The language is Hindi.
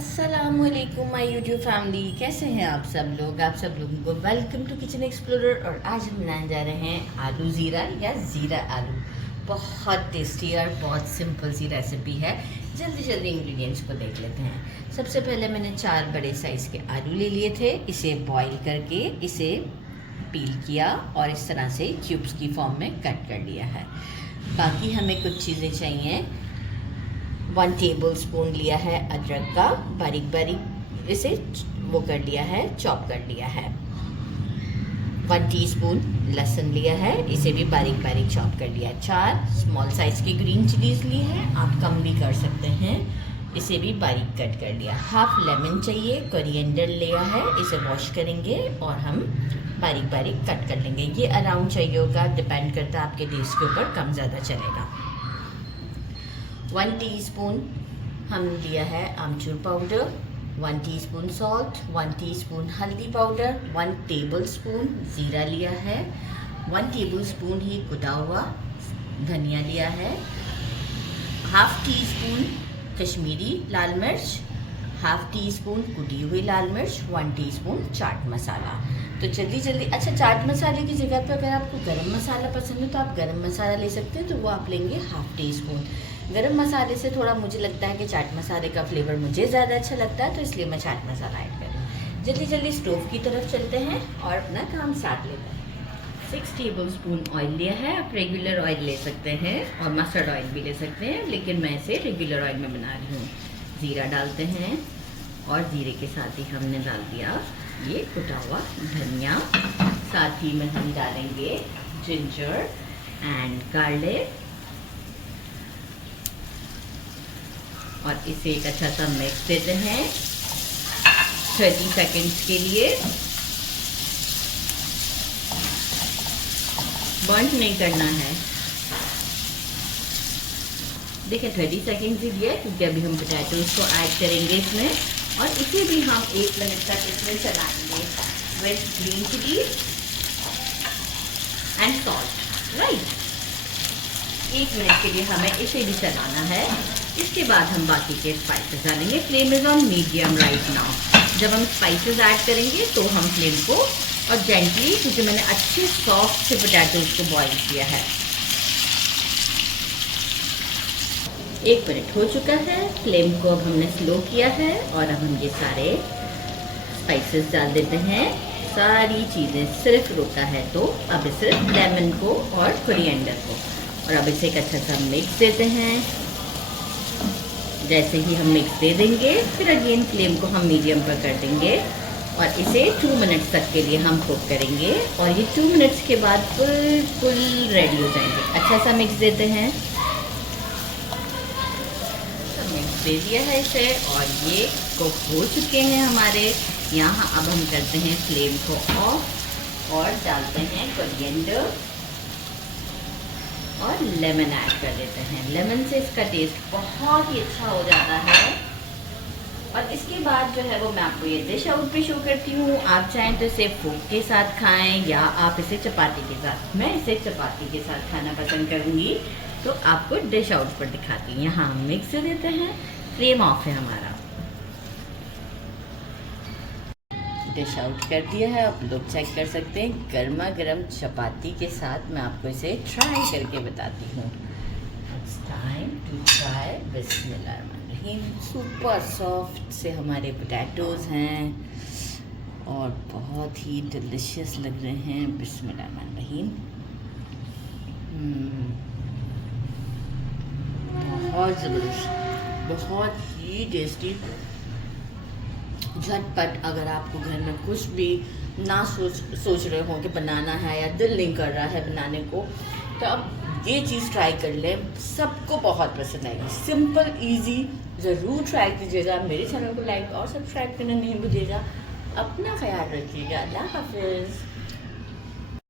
अस्सलामुअलैकुम माय यूट्यूब फैमिली, कैसे हैं आप सब लोग। आप सब लोगों को वेलकम टू किचन एक्सप्लोरर। और आज हम बनाने जा रहे हैं आलू ज़ीरा या ज़ीरा आलू। बहुत टेस्टी और बहुत सिंपल सी रेसिपी है। जल्दी जल्दी इंग्रेडिएंट्स को देख लेते हैं। सबसे पहले मैंने 4 बड़े साइज़ के आलू ले लिए थे। इसे बॉईल करके इसे पील किया और इस तरह से क्यूब्स की फॉर्म में कट कर लिया है। बाकी हमें कुछ चीज़ें चाहिए। 1 टेबल स्पून लिया है अदरक का, बारीक बारीक इसे वो कर लिया है, चॉप कर लिया है। 1 टीस्पून लहसुन लिया है, इसे भी बारीक बारीक चॉप कर लिया है। 4 स्मॉल साइज़ की ग्रीन चिलीज़ ली है, आप कम भी कर सकते हैं, इसे भी बारीक कट कर लिया। हाफ लेमन चाहिए, कोरिएंडर लिया है, इसे वॉश करेंगे और हम बारीक बारीक कट कर लेंगे। ये अराउंड चाहिए होगा, डिपेंड करता है आपके टेस्ट के ऊपर, कम ज़्यादा चलेगा। 1 टीस्पून हम लिया है आमचूर पाउडर, 1 टीस्पून सॉल्ट, 1 टीस्पून हल्दी पाउडर, 1 टेबलस्पून ज़ीरा लिया है, 1 टेबलस्पून ही कुटा हुआ धनिया लिया है, हाफ टी स्पून कश्मीरी लाल मिर्च, हाफ टी स्पून कुटी हुई लाल मिर्च, 1 टीस्पून चाट मसाला। तो जल्दी जल्दी, अच्छा चाट मसाले की जगह पे अगर आपको गरम मसाला पसंद है तो आप गरम मसाला ले सकते हैं, तो वो आप लेंगे हाफ टी स्पून। गरम मसाले से थोड़ा मुझे लगता है कि चाट मसाले का फ्लेवर मुझे ज़्यादा अच्छा लगता है, तो इसलिए मैं चाट मसाला ऐड कर रही हूँ। जल्दी जल्दी स्टोव की तरफ चलते हैं और अपना काम साथ लेते हैं। 6 टेबलस्पून ऑयल लिया है, आप रेगुलर ऑयल ले सकते हैं और मस्टर्ड ऑयल भी ले सकते हैं, लेकिन मैं इसे रेगुलर ऑयल में बना रही हूँ। ज़ीरा डालते हैं और ज़ीरे के साथ ही हमने डाल दिया ये कुटा हुआ धनिया, साथ ही में हम डालेंगे जिंजर एंड गार्लिक और इसे एक अच्छा सा मिक्स देते हैं 30 सेकंड्स के लिए। बर्न नहीं करना है। देखिए 30 सेकंड्स ही दिया, क्योंकि अभी हम पोटैटोज को ऐड करेंगे इसमें और इसे भी हम 1 मिनट तक इसमें चलाएंगे with green chilli and salt. Right, 1 minute के लिए हमें इसे भी चलाना है। इसके बाद हम बाकी के स्पाइसेस डालेंगे। Flame is on medium right now. जब हम स्पाइसेस ऐड करेंगे तो हम फ्लेम को और जेंटली, क्योंकि मैंने अच्छे सॉफ्ट से पोटैटोज को बॉईल किया है। 1 मिनट हो चुका है, फ्लेम को अब हमने स्लो किया है और अब हम ये सारे स्पाइसेस डाल देते हैं। सारी चीज़ें सिर्फ रोका है तो अब सिर्फ लेमन को और कोरिएंडर को, और अब इसे एक अच्छा सा मिक्स देते हैं। जैसे ही हम मिक्स दे देंगे फिर अगेन फ्लेम को हम मीडियम पर कर देंगे और इसे 2 मिनट्स तक के लिए हम कुक करेंगे और ये 2 मिनट्स के बाद बिल्कुल रेडी हो जाएंगे। अच्छा सा मिक्स देते हैं, मिक्स दे दिया है इसे और ये कुक हो चुके हैं हमारे। यहाँ अब हम करते हैं फ्लेम को ऑफ और डालते हैं कोरिएंडर और लेमन ऐड कर देते हैं। लेमन से इसका टेस्ट बहुत ही अच्छा हो जाता है। और इसके बाद जो है वो मैं आपको ये डिश आउट पे शो करती हूँ। आप चाहें तो इसे फोक के साथ खाएं या आप इसे चपाती के साथ, मैं इसे चपाती के साथ खाना पसंद करूँगी, तो आपको डिश आउट पर दिखाती हूँ। यहाँ हम मिक्स देते हैं, फ्लेम ऑफ है हमारा। डिश आउट कर दिया है, आप लोग चेक कर सकते हैं। गर्मा गर्म चपाती के साथ मैं आपको इसे ट्राई करके बताती हूँ। It's time to try. बिस्मिल्लाहिर्रहमानिर्रहीम। सुपर सॉफ्ट से हमारे पोटैटोज़ हैं और बहुत ही डिलिशियस लग रहे हैं। बिस्मिल्लाहिर्रहमानिर्रहीम। बहुत ज़बरदस्त, बहुत ही टेस्टी, झटपट। अगर आपको घर में कुछ भी ना सोच रहे हो कि बनाना है या दिल नहीं कर रहा है बनाने को, तो आप ये चीज़ ट्राई कर लें, सबको बहुत पसंद आएगी। सिंपल इजी, ज़रूर ट्राई कीजिएगा। मेरे चैनल को लाइक और सब्सक्राइब करना नहीं भूलिएगा। अपना ख्याल रखिएगा। अल्लाह हाफिज़।